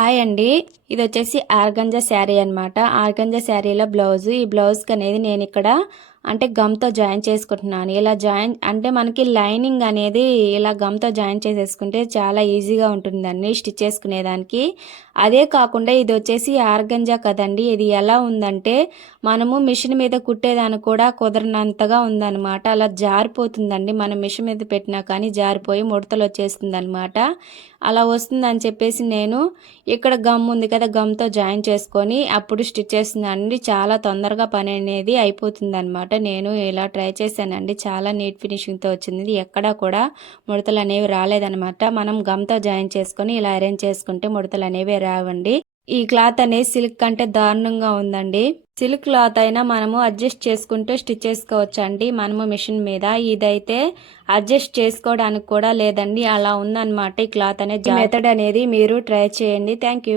Hi అండి. ఇది వచ్చేసి ఆర్గంజా శారీ అనమాట. ఆర్గంజా శారీలో బ్లౌజ్. ఈ బ్లౌజ్కి అనేది నేను ఇక్కడ అంటే గమ్తో జాయిన్ చేసుకుంటున్నాను. ఇలా జాయిన్ అంటే మనకి లైనింగ్ అనేది ఇలా గమ్తో జాయిన్ చేసేసుకుంటే చాలా ఈజీగా ఉంటుందండి స్టిచ్ చేసుకునేదానికి. అదే కాకుండా ఇది వచ్చేసి ఆర్గంజా కదండి. ఇది ఎలా ఉందంటే మనము మిషన్ మీద కుట్టేదానికి కూడా కుదరనంతగా ఉందన్నమాట. అలా జారిపోతుందండి. మనం మిషన్ మీద పెట్టినా కానీ జారిపోయి ముడతలు వచ్చేస్తుంది అనమాట. అలా వస్తుందని చెప్పేసి నేను ఇక్కడ గమ్ ఉంది కదా, గమ్తో జాయిన్ చేసుకొని అప్పుడు స్టిచ్ చేస్తున్నానండి. చాలా తొందరగా పని అనేది అయిపోతుంది అనమాట. నేను ఇలా ట్రై చేశానండి. చాలా నీట్ ఫినిషింగ్తో వచ్చింది. ఎక్కడా కూడా ముడతలు అనేవి రాలేదనమాట. మనం గమ్తో జాయిన్ చేసుకొని ఇలా అరేంజ్ చేసుకుంటే ముడతలు అనేవి రావండి. ఈ క్లాత్ అనేది సిల్క్ కంటే దారుణంగా ఉందండి. సిల్క్ క్లాత్ అయినా మనము అడ్జస్ట్ చేసుకుంటూ స్టిచ్ చేసుకోవచ్చు అండి మనము మిషన్ మీద. ఇదైతే అడ్జస్ట్ చేసుకోవడానికి కూడా లేదండి, అలా ఉందన్నమాట ఈ క్లాత్ అనేది. మెథడ్ అనేది మీరు ట్రై చేయండి. Thank you.